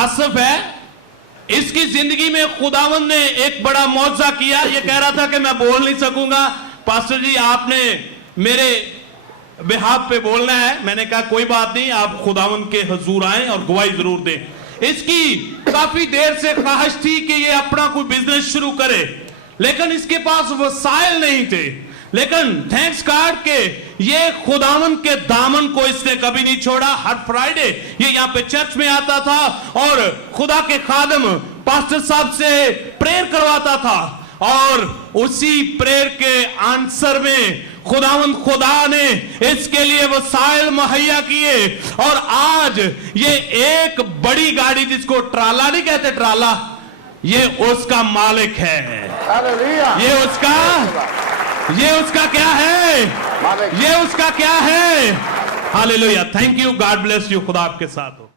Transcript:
आसिफ है, इसकी जिंदगी में खुदावंद ने एक बड़ा मौजज़ा किया। ये कह रहा था कि मैं बोल नहीं सकूंगा, पास्टर जी आपने मेरे बिहाफ पे बोलना है। मैंने कहा कोई बात नहीं, आप खुदावंद के हुजूर आए और गवाही जरूर दें। इसकी काफी देर से ख्वाहिश थी कि ये अपना कोई बिजनेस शुरू करे, लेकिन इसके पास वसाइल नहीं थे। लेकिन थैंक्स गॉड के ये खुदावंद के दामन को इसने कभी नहीं छोड़ा। हर फ्राइडे ये यहाँ पे चर्च में आता था और खुदा के खादम पास्टर साहब से प्रेयर करवाता था, और उसी प्रेयर के आंसर में खुदा ने इसके लिए वसाइल मुहैया किए। और आज ये एक बड़ी गाड़ी, जिसको ट्राला नहीं कहते, ट्राला, ये उसका मालिक है। ये उसका क्या है? ये उसका क्या है? Hallelujah. Thank you, God bless you. खुदा आपके साथ हो।